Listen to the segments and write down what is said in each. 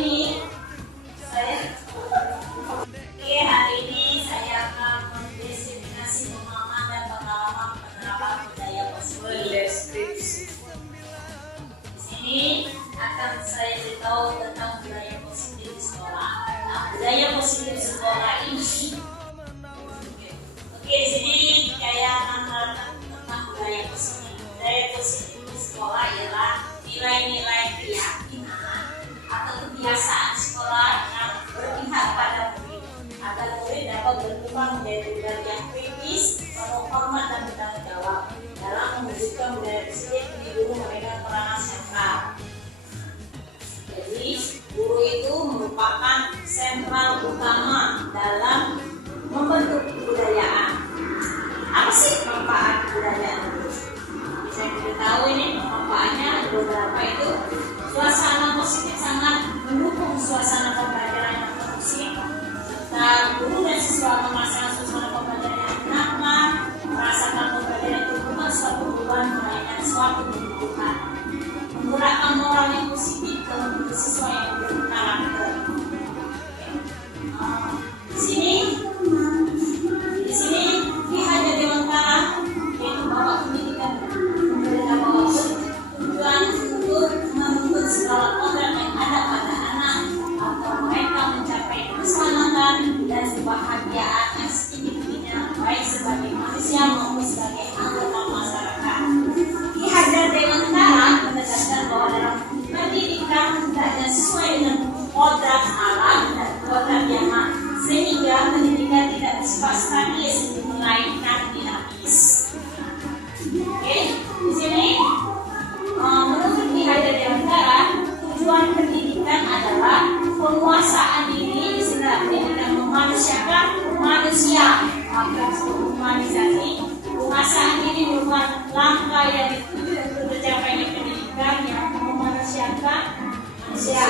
ini hari ini saya akan mendefinisi pemahaman dan pengalaman penerapan budaya positif. Di sini akan saya beritahu tentang budaya positif di sekolah. Nah, budaya positif di sekolah ini, di sini saya akan menerangkan tentang budaya positif. Budaya positif di sekolah ialah nilai-nilai keyakinan atau kebiasaan sekolah yang berpihak pada murid agar murid dapat berkembang menjadi pribadi yang kritis, penuh hormat dan bertanggung jawab dalam mewujudkan budaya positif di guru mereka peranan sentral. Jadi guru itu merupakan sentral utama dalam membentuk kebudayaan. Apa sih manfaat kebudayaan itu? Bisa kita tahu ini manfaatnya ada beberapa. Itu suasana positif sangat mendukung suasana pembelajaran yang kondusif, serta guru dan siswa merasakan suasana pembelajaran yang nyaman, merasakan pembelajaran itu bukan suatu beban melainkan suatu kebutuhan, menggerakkan moral yang positif dalam diri siswa yang berkarakter. Di sini Ki Hajar Dewantara yaitu Bapak Pendidikan memberikan bahwa tujuan untuk menuntut segala kodrat yang ada pada anak agar mereka mencapai keselamatan dan kebahagiaan yang setinggi-tingginya baik sebagai manusia maupun sebagai anggota masyarakat. Ki Hajar Dewantara menegaskan bahwa dalam pendidikan hendaknya sesuai dengan kodrat alam dan kodrat zaman, sehingga pendidikan tidak bersifat statis melainkan dinamis. Oke, di sini menurut Ki Hajar Dewantara, tujuan pendidikan adalah penguasaan diri dengan memanusiakan manusia. Humanisasi, penguasaan diri merupakan langkah yang dituju untuk tercapainya pendidikan yang memanusiakan manusia.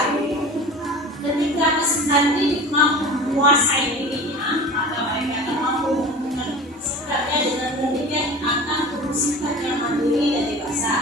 Ketika peserta didik mampu menguasai dirinya, maka mereka akan mampu menghubungkan sikapnya dengan pendidikan akan tumbuh sikap yang mandiri dan dewasa.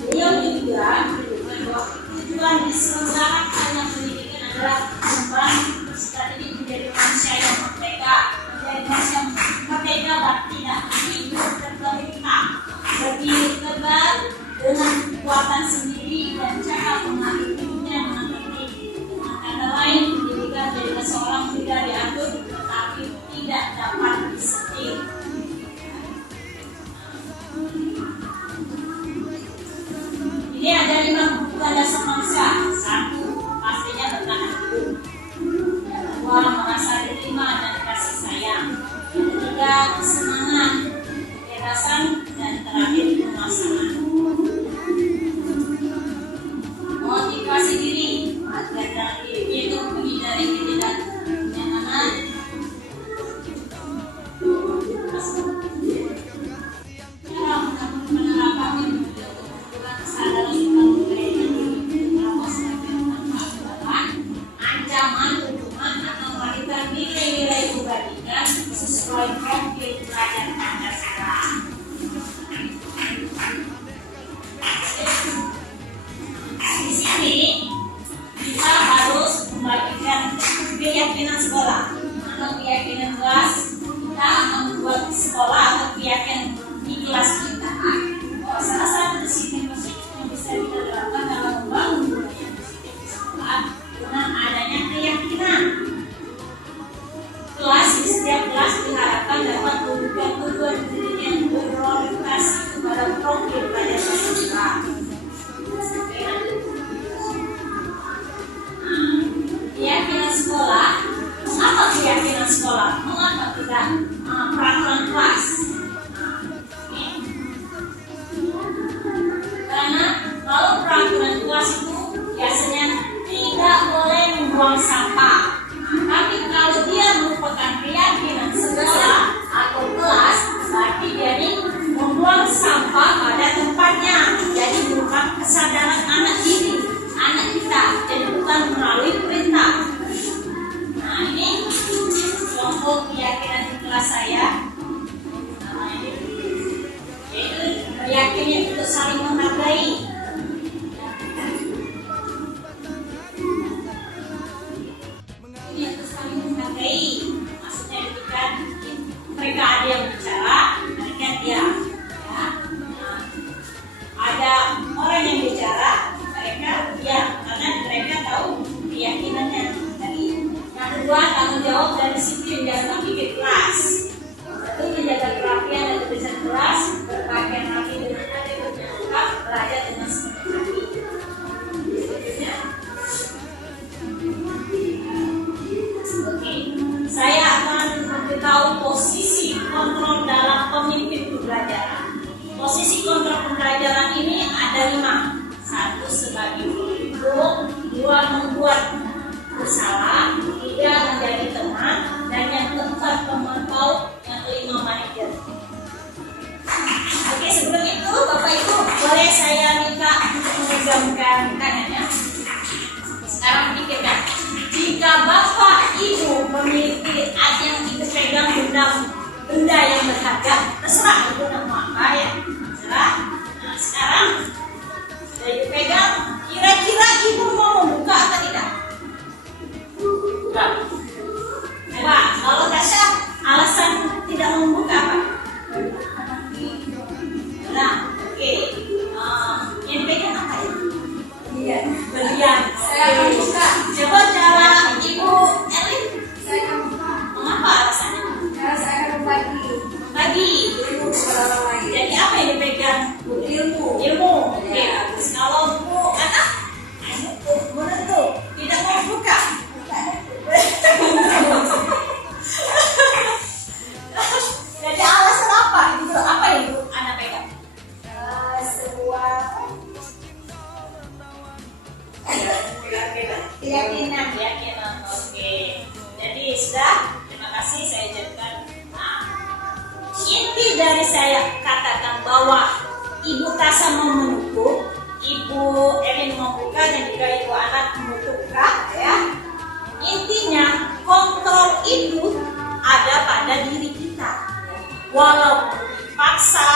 Beliau juga menyebutkan bahwa tujuan diselenggarakannya pendidikan adalah membantu peserta didik menjadi manusia yang merdeka, menjadi manusia yang merdeka dan tidak hidup tergelincir, berdiri tegak dengan kekuatan sendiri dan cara mengatur hidupnya dengan tertib. Dengan kata lain, pendidikan menjadi seorang tidak diatur tetapi tidak dapat disetir. Ini ada 5 kebutuhan dasar manusia. 1. Pastinya bertahan hidup. 2. Merasa diterima dan kasih sayang. 3. Kesenangan, kebebasan, dan terakhir kemasangan. Motivasi diri agar dalam hidupnya itu menghindari ketidaknyamanan. Cara menerapkan kesadaran tentang budaya ancaman, hukuman, atau memberikan nilai-nilai kebaikan sesuai profil pelajar Pancasila. Di sini kita harus membagikan keyakinan sekolah atau keyakinan kelas. Kita akan membuat sekolah atau keyakinan di kelas kita. Salah satu disiplin positif yang bisa kita terapkan dalam membangun budaya positif di sekolah dengan adanya keyakinan. Kelas di setiap kelas diharapkan dapat mewujudkan tujuan pendidikan yang berorientasi kepada profil pelajar peserta. Keyakinan sekolah. Mengapa keyakinan sekolah? Mengapa tidak peraturan kelas? Karena kalau peraturan kelas itu biasanya tidak boleh membuang sampah. Tapi kalau dia merupakan keyakinan sekolah atau kelas, berarti jadi membuang sampah pada tempatnya. Jadi merupakan kesadaran anak kita, jadi bukan melalui perintah. Nah, ini contoh keyakinan di kelas saya. Yaitu keyakinan untuk saling menghargai. 5. Satu, sebagai pelindung. 2, membuat bersalah. 3, menjadi teman. Dan yang keempat, pemantau. Yang kelima, manajer. Oke, sebelum itu Bapak Ibu boleh saya minta untuk memejamkan tangannya. Sekarang pikirkan, jika Bapak Ibu memiliki yang dipegang benda yang berharga, terserah Ibu mau apa ya, terserah. Nah, sekarang sudah dipegang, kira-kira Ibu mau membuka atau tidak? Buka. Coba, kalau Tasya alasan tidak membuka apa? Nah, oke. Yang dipegang apa ya? Iya, berlian. Saya akan buka. Coba cara Ibu Elin. Saya akan buka. Mengapa alasannya? Karena saya akan berbagi ilmu kepada orang lain. Jadi apa yang dipegang? Ilmu. Oke, bagus. Kalau Bu anak, mana tuh? Tidak mau buka. Jadi alasan apa? Itu apa yang Ibu anak pegang? Sebuah keyakinan. Oke. Jadi sudah, terima kasih saya jadikan. Nah, inti dari saya katakan bahwa Ibu Tasa mau menutup, Ibu Elin membuka, dan juga Ibu anak menutupkan, ya. Intinya kontrol itu ada pada diri kita. Walaupun dipaksa,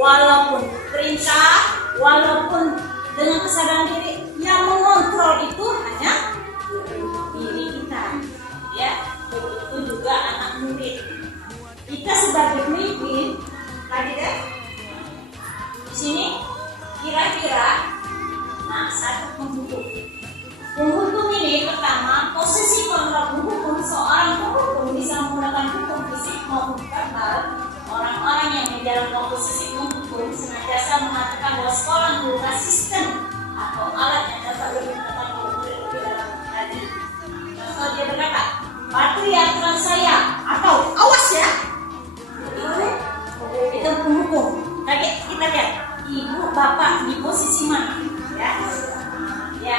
walaupun perintah, walaupun dengan kesadaran diri, yang mengontrol itu hanya diri kita, ya. Begitu juga anak murid. Kita sebagai pemimpin, tadi deh di sini kira-kira, nah, satu penghukum. Penghukum ini pertama, posisi kontrol penghukum. Seorang penghukum bisa menggunakan hukum fisik maupun verbal. Orang-orang yang menjalankan posisi penghukum senantiasa mengatakan bahwa sekolah menggunakan sistem atau alat yang dapat digunakan oleh murid lebih dalam tadi. Contoh, dia berkata, patuhi aturan saya, atau awas ya. Itu penghukum. Tadi kita lihat Ibu Bapak di posisi mana, ya. Ya.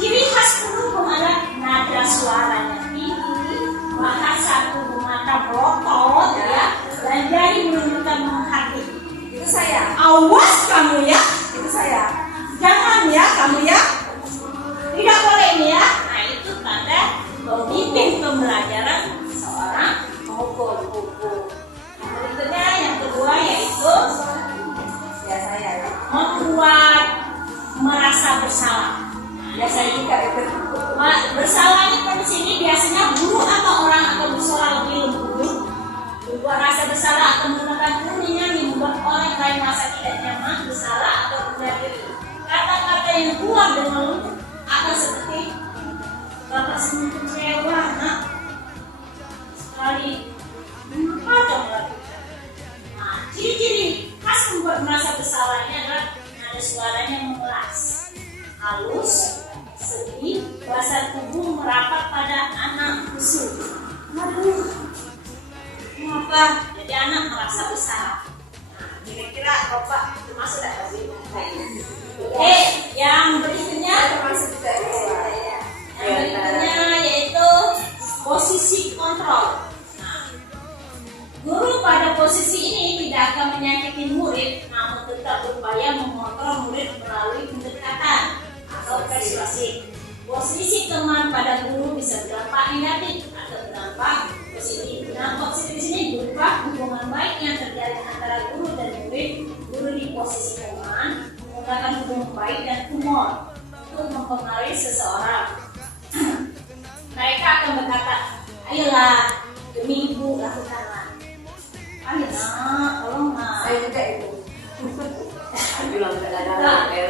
Ciri khas penghukum adalah nada suaranya tinggi, bahasa tubuh mata berotot, ya, dan jari menunjukkan menghati. Itu saya. Awas kamu ya. Itu saya. Jangan ya kamu ya. Tidak boleh ini ya. Nah, itu tanda pemimpin pembelajaran seorang penghukum. Berikutnya yang kedua yaitu ya saya membuat merasa bersalah. Biasanya juga itu. Bersalahnya di sini biasanya guru atau orang akan bersuara lebih lembut, membuat rasa bersalah atau menggunakan keningan yang membuat orang lain merasa tidak nyaman, bersalah atau rendah diri. Kata-kata yang keluar dengan lembut akan seperti Bapak semakin kecewa, nak. Sekali mengapa dong melakukan? Nah, ciri-ciri khas membuat merasa bersalahnya adalah nada suaranya mengeras, halus, sedih, bahasa tubuh merapat pada anak musuh. Aduh, kenapa? Jadi anak merasa bersalah. Nah, kira-kira Bapak termasuk tidak sih? Oke, yang berikutnya termasuk juga. Yang berikutnya yaitu posisi kontrol. Nah, guru pada posisi ini tidak akan menyakiti murid, namun tetap berupaya mengontrol murid melalui pendekatan atau persuasi. Posisi teman pada guru bisa berdampak negatif atau berdampak positif. Dampak positif di sini berupa hubungan baik yang terjadi antara guru dan murid. Guru di posisi teman menggunakan hubungan baik dan humor untuk mempengaruhi seseorang. Mereka akan berkata, ayolah demi ibu lakukanlah. Ayo nak, tolong nak. Saya juga ibu.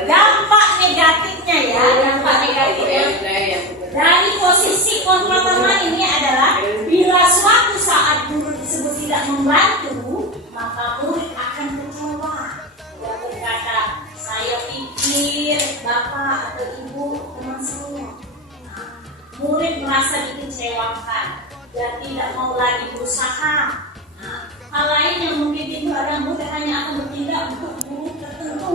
Dampak negatifnya ya, dampak negatifnya dari posisi kontrol teman ini adalah bila suatu saat guru tersebut tidak membantu, maka murid akan kecewa. Dia berkata, saya pikir bapak atau ibu teman saya. Murid merasa dikecewakan dan tidak mau lagi berusaha. Hal lain yang mungkin timbul adalah murid hanya akan bertindak untuk guru tertentu.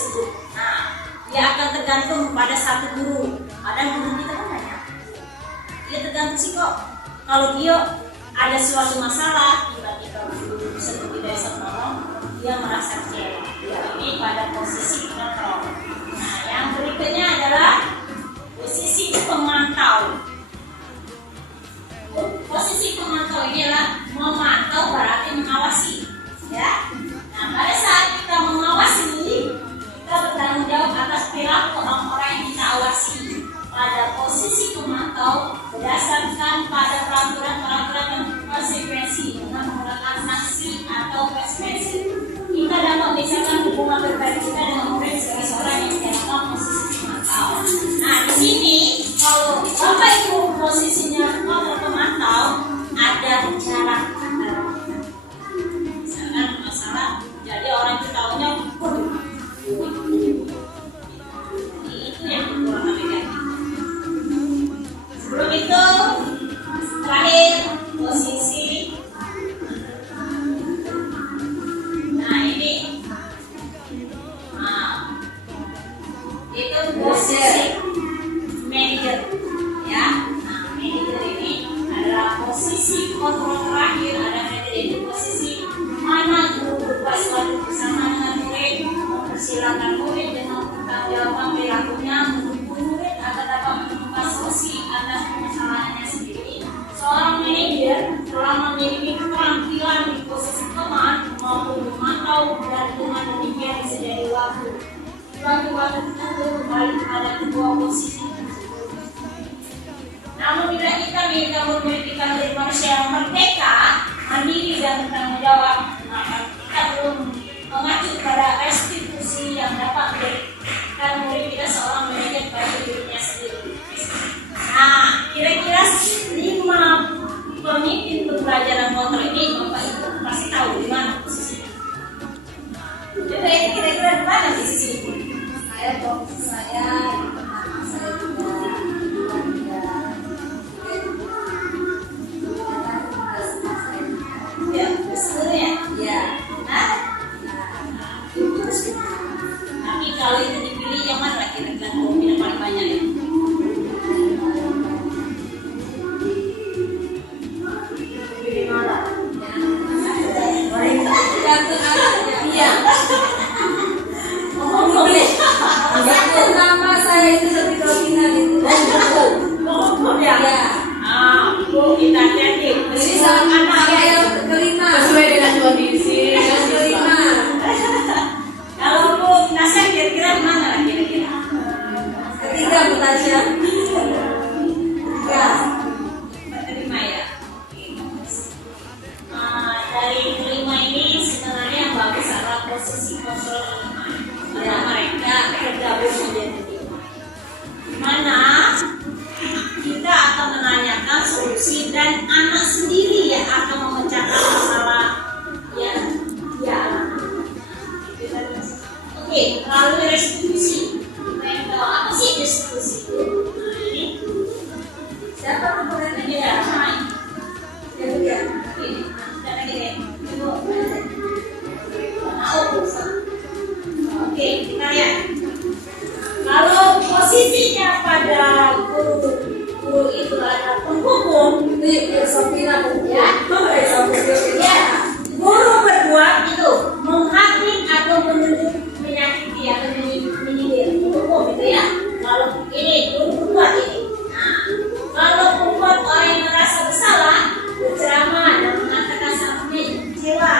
tersebut. Nah, dia akan tergantung pada satu guru. Ada guru kita kan banyak. Dia tergantung sih kok. Kalau dia ada suatu masalah, tiba-tiba guru seperti desa menolong, dia merasa kecewa. Dia ini pada posisi kontrol. Nah, yang berikutnya adalah posisi pemantau. Posisi pemantau ini adalah memantau berarti mengawasi, ya. Nah, pada saat kita mengawasi ini, kita bertanggung jawab atas perilaku orang-orang yang kita awasi. Pada posisi pemantau berdasarkan pada peraturan-peraturan yang konsekuensi dengan menggunakan sanksi atau konsekuensi. Kita dapat misalkan hubungan berbaik kita dengan murid sebagai seorang yang dalam posisi pemantau. Nah, di sini kalau Bapak Ibu posisinya pemantau, ada jarak antara kita. Misalkan masalah, jadi orang itu tahunya itu yang kurang negatif. Sebelum itu, terakhir posisi. Nah, ini itu posisi manajer, ya. Nah, manajer ini adalah posisi kontrol terakhir. Ada manajer itu posisi mana guru berbuat suatu bersama dengan murid, mempersilahkan murid dengan pertanggungjawaban perilakunya, mendukung murid agar dapat menemukan solusi atas permasalahannya sendiri. Seorang manajer telah memiliki keterampilan di posisi teman maupun memantau, dan dengan demikian bisa jadi waktu tertentu kembali pada kedua posisi tersebut. Namun bila kita ingin memiliki menjadi manusia yang merdeka, mandiri dan bertanggung jawab, maka kita belum mengacu pada restitusi yang dapat memberikan murid kita seorang manajer bagi dirinya sendiri. Nah, kira-kira 5 pemimpin pembelajaran motor ini Bapak Ibu pasti tahu di mana posisinya. Jadi kira-kira di mana posisi itu? Saya juga ya, betul ya? Ya. Nah, tapi kalau itu dipilih yang mana kira-kira pemimpin paling banyak ya? Pilih mana? Iya. Nama saya itu lebih dominan itu. Ya. Bu, kita hati-hati. Jadi sama saya yang kelima. Sesuai dengan kondisi. Yang kelima. Kalau Bu Tasya kira-kira mana lah kira-kira? Ketiga Bu Tasya. Ya. Kelima ya. Dari kelima ini sebenarnya yang bagus adalah posisi kontrol kelima. Karena mereka tergabung menjadi 5. Mana kita akan menanyakan solusi dan anak sendiri yang akan memecahkan masalah yang dia alami. Oke, lalu restitusi. Kita yang tahu apa sih restitusi itu? Nah, ini siapa komponennya dia? Yang dia. Ini, dan lagi deh. Ibu. Oke, kita lihat. Kalau posisinya pada guru itu adalah penghukum, ya, guru berbuat itu menghakim atau menunjuk menyakiti atau menyindir, penghukum itu ya. Kalau ini guru berbuat ini. Nah, kalau membuat orang yang merasa bersalah berceramah dan mengatakan sampai kecewa.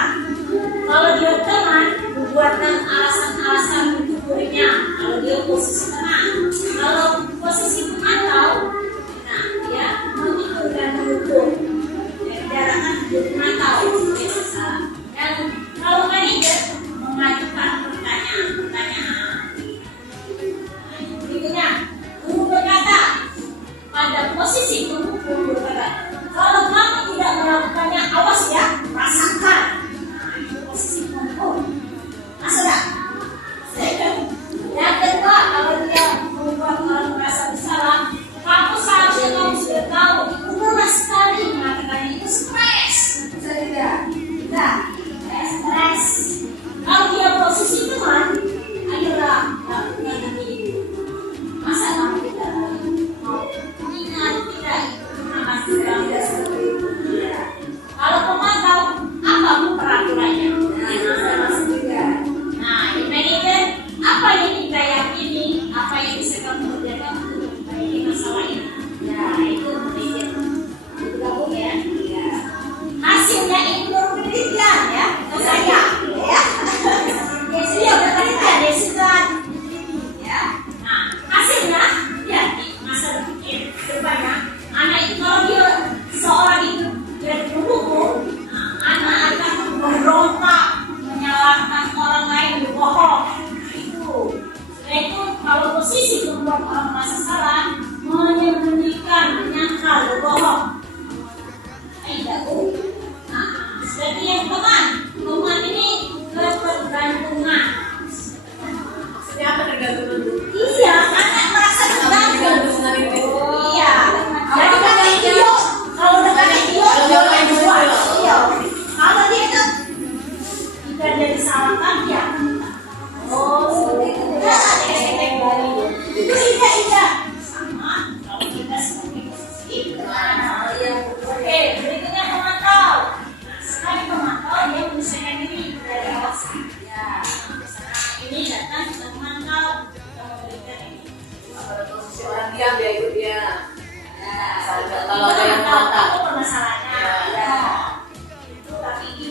Kalau dia teman membuatkan alasan-alasan untuk muridnya. Kalau dia posisi tenang, kalau posisi pemantau, nah dia mengikut dan mendukung. Jarakkan pemantau itu salah. Dan kalau manajer mengajukan pertanyaan. Berikutnya, guru berkata pada posisi pemukul berkata, kalau kamu tidak melakukannya, awas ya, rasakan. Nah, itu posisi pemukul. Masuk tak? Yang kedua, kalau dia membuat orang merasa bersalah, kamu seharusnya kamu sudah tahu itu mudah sekali mengatakannya itu stres. Bisa tidak? Tidak. Stres. Kalau dia posisi teman, ayolah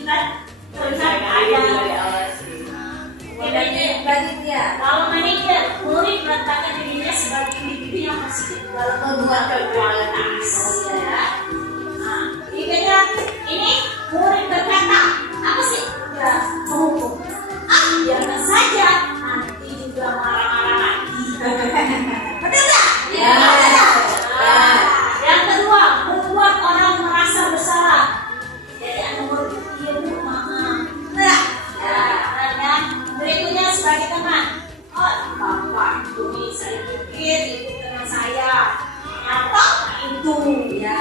kan terlihat ada. Kalau manajer, murid meletakkan dirinya sebagai individu yang positif dalam membuat kualitas. Ya. Nah, ini murid berkata, apa sih? Ya, menghukum. Biarkan saja, nanti juga marah-marah lagi. Betul nggak? Ya. Yang kedua, membuat orang merasa bersalah. Jadi anak murid dia maaf. Enggak. Dan berikutnya sebagai teman. Oh, Bapak, ini saya pikir itu teman saya. Ternyata itu. Ya.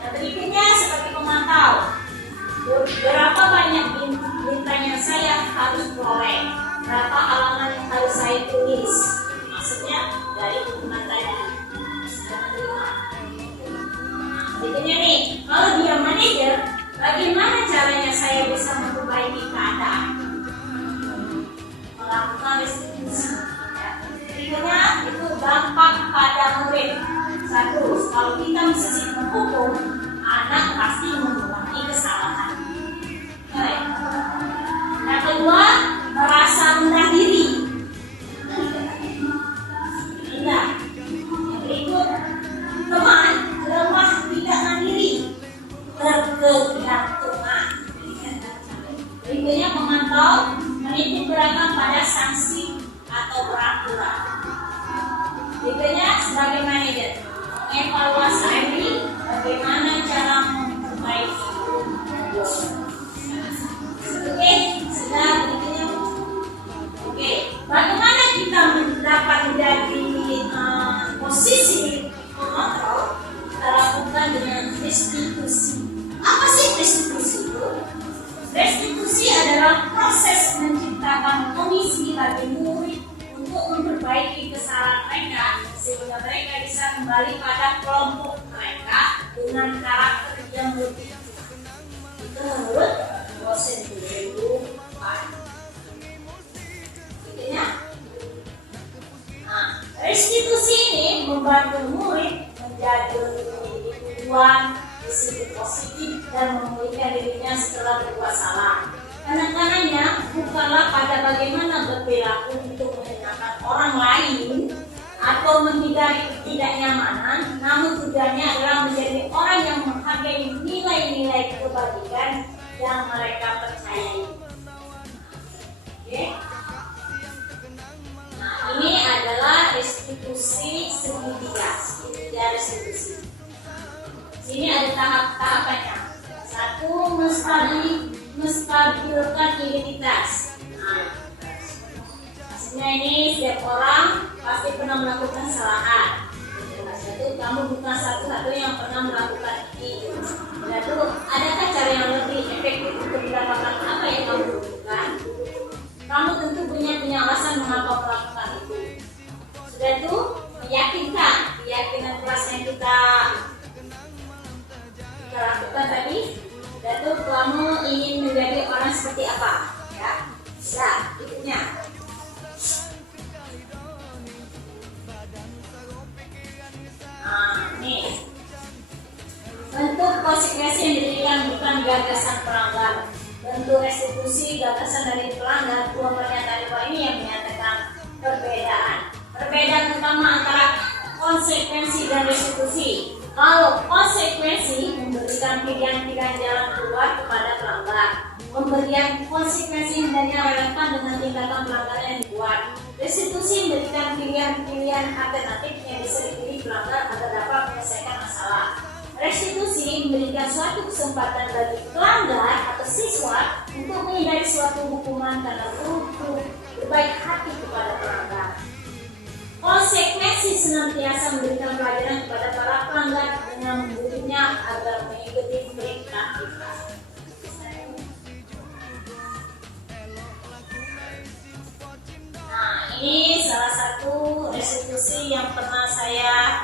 Yang berikutnya sebagai pemantau. Berapa banyak bintang yang saya harus peroleh? Berapa halaman yang harus saya tulis? Maksudnya dari hukuman tadi. Berikutnya nih, kalau dia manajer, bagaimana caranya saya bisa memperbaiki keadaan? Melakukan restitusi. Ya. Berikutnya itu dampak pada murid. Satu, kalau kita mesti menghukum, anak pasti mengulangi kesalahan. Baik. Yang kedua, merasa rendah diri. Rendah. Yang berikut, teman lemah tidak mandiri, terkegantungan. Berikutnya memantau, menitik beratkan pada sanksi atau peraturan. Berikutnya sebagai manajer, mengevaluasi diri, bagaimana cara memperbaiki. Oke, sudah berikutnya. Oke, bagaimana kita dapat menjadi posisi pengontrol? Kita lakukan dengan restitusi. Apa sih restitusi itu? Restitusi adalah proses menciptakan kondisi bagi murid untuk memperbaiki kesalahan mereka sehingga mereka bisa kembali pada kelompok mereka dengan karakter yang lebih. Itu menurut dosen guru. Nah, restitusi ini membantu murid menjadi lebih individuan, disiplin positif dan memulihkan dirinya setelah berbuat salah. Penekanannya bukanlah pada bagaimana berperilaku untuk menyenangkan orang lain atau menghindari ketidaknyamanan, namun tujuannya adalah menjadi orang yang menghargai nilai-nilai kebajikan yang mereka percayai. Oke. Nah, ini adalah restitusi segitiga restitusi. Sini ada tahap-tahapannya. Satu, menstabilkan identitas. Nah, maksudnya ini setiap orang pasti pernah melakukan kesalahan. Satu, kamu bukan satu-satunya yang pernah melakukan ini. Satu, adakah cara yang lebih efektif untuk mendapatkan apa yang kamu butuhkan? Kamu tentu punya alasan mengapa melakukan itu. Sudah itu, keyakinan keras yang kita lakukan tadi. Dan itu kamu ingin menjadi orang seperti apa? Ya, bisa. Berikutnya. Nah, nih. Bentuk konsekuensi yang diberikan bukan gagasan pelanggar. Bentuk restitusi gagasan dari pelanggar. Dua pernyataan dua ini yang menyatakan perbedaan. Perbedaan utama antara konsekuensi dan restitusi. Kalau konsekuensi memberikan pilihan-pilihan jalan keluar kepada pelanggar, pemberian konsekuensi hendaknya relevan dengan tindakan pelanggaran yang dibuat. Restitusi memberikan pilihan-pilihan alternatif yang bisa dipilih pelanggar agar dapat menyelesaikan masalah. Restitusi memberikan suatu kesempatan bagi pelanggar atau siswa untuk menghindari suatu hukuman karena berbaik hati kepada pelanggar. Konsekuensi senantiasa memberikan pelajaran kepada para pelanggar dengan membuktinya agar mengikuti perintah kita. Nah, ini salah satu restitusi yang pernah saya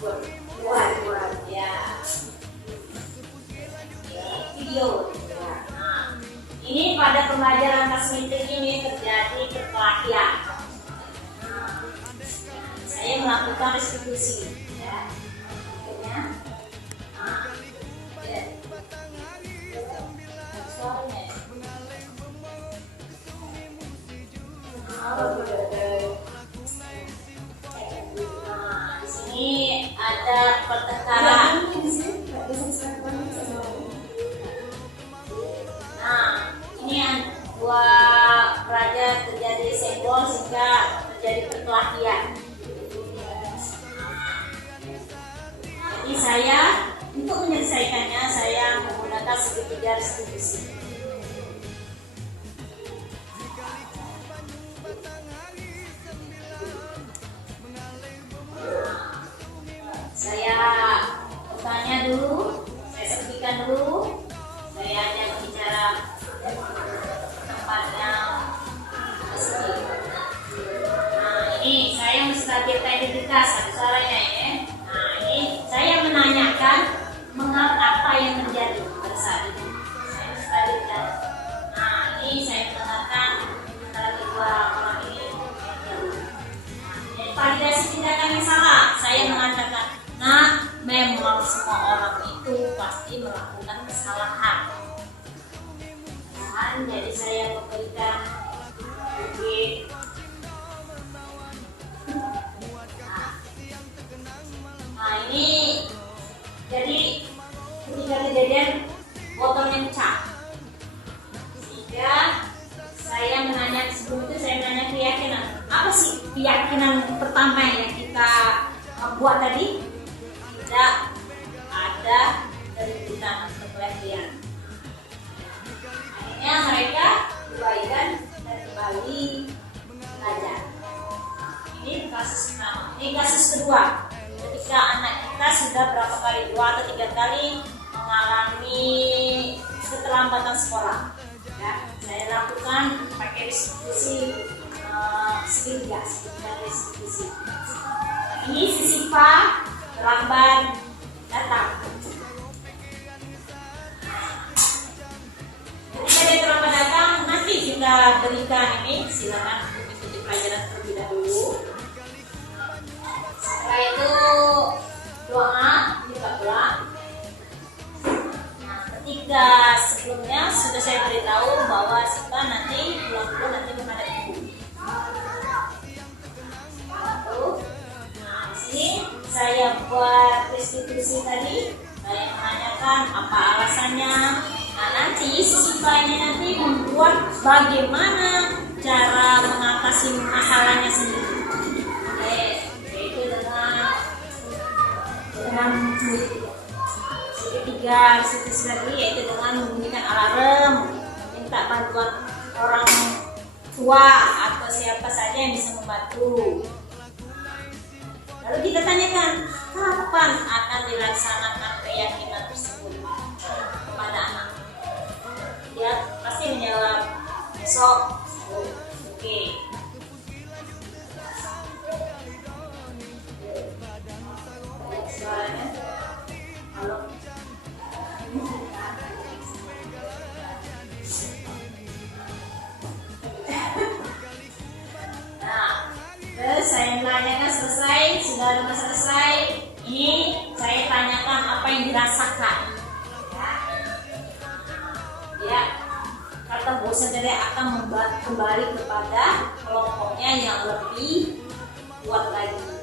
buat ya video. Nah, ini pada pembelajaran kosmetik ini terjadi perkelahian. Saya melakukan restitusi, ya. restitusi. Saya bertanya dulu, saya sebutkan dulu, saya hanya berbicara tempat yang resmi. Nah ini saya menstabilkan identitas satu suaranya ya. Nah ini saya menanyakan mengapa apa yang terjadi pada saat itu. Saya menstabilkan. Nah ini saya mengatakan antara kedua orang ini. Jadi validasi tindakan yang salah. Saya mengatakan, nah memang semua orang itu pasti melakukan kesalahan. Jadi saya memberikan bukti. Nah ini jadi ketika kejadian botolnya pecah, sehingga saya menanya sebelum itu saya menanya keyakinan. Apa sih keyakinan pertama yang kita buat tadi? Tidak ada keributan atau pelecehan. Akhirnya mereka kembalikan dan kembali belajar. Ini kasus pertama. Ini kasus kedua. Ketika anak kita sudah berapa kali, 2 atau 3 kali mengalami keterlambatan sekolah, ya, saya lakukan pakai restitusi segitiga restitusi. Ini siswa terlambat datang. Ketika dia terlambat datang, nanti kita berikan ini, silakan ikuti pelajaran terlebih dahulu. Setelah itu doa kita pulang. Nah, ketika sebelumnya sudah saya beritahu bahwa Siva nanti pulang dulu nanti menghadap ibu. Nah, di sini saya buat restitusi tadi. Saya menanyakan apa alasannya. Nah, nanti si Siva ini nanti membuat bagaimana cara mengatasi masalahnya sendiri. Yaitu dengan segitiga restitusi tadi, yaitu dengan membunyikan alarm, minta bantuan orang tua atau siapa saja yang bisa membantu. Lalu kita tanyakan kapan akan dilaksanakan keyakinan tersebut kepada anak. Dia pasti menjawab besok. Oke. Suaranya halo. Nah, terus saya menanyakan selesai, sudah selesai. Ini saya tanyakan apa yang dirasakan. Ya, kata bosan dari akan kembali kepada kelompoknya yang lebih kuat lagi.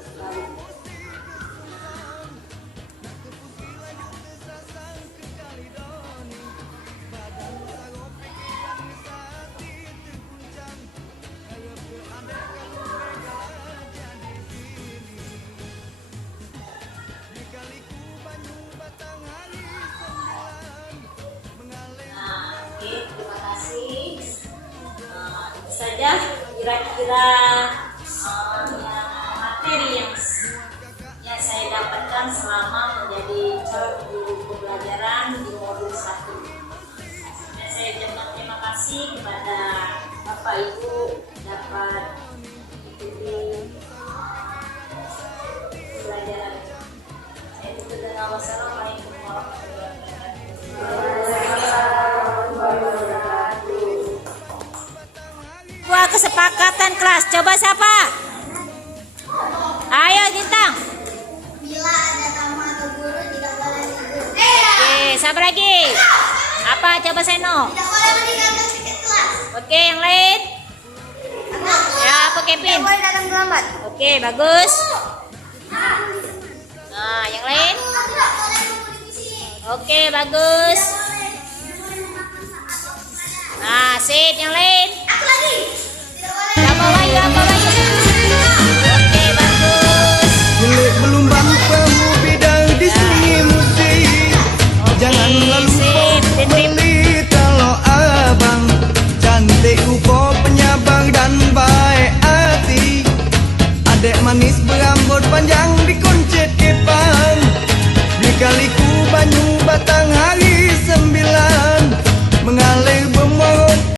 Terima kasih. Saja kira-kira materi yang saya dapatkan selama menjadi calon guru pembelajaran di modul 1. Dan saya ucapkan terima kasih kepada Bapak Ibu dapat mengikuti pembelajaran. Saya tutup dengan wassalamualaikum warahmatullahi wabarakatuh. Buat kesepakatan kelas, coba siapa? Ayo Gintang. Bila ada tamu atau guru tidak boleh tidur. Oke, siapa lagi? Apa? Coba Seno. Tidak boleh meninggalkan tiket kelas. Oke, yang lain? Ya, apa Kevin? Tidak boleh datang terlambat. Oke, bagus. Nah, yang lain? Tidak boleh mengundi di sini. Oke, bagus. Nah, sip, yang lain? Aku lagi. Tidak boleh. Apa lagi? Apa lagi? Oke, bagus. Gelombang pemuda di sini musik. Jangan lalu sip. beli panjang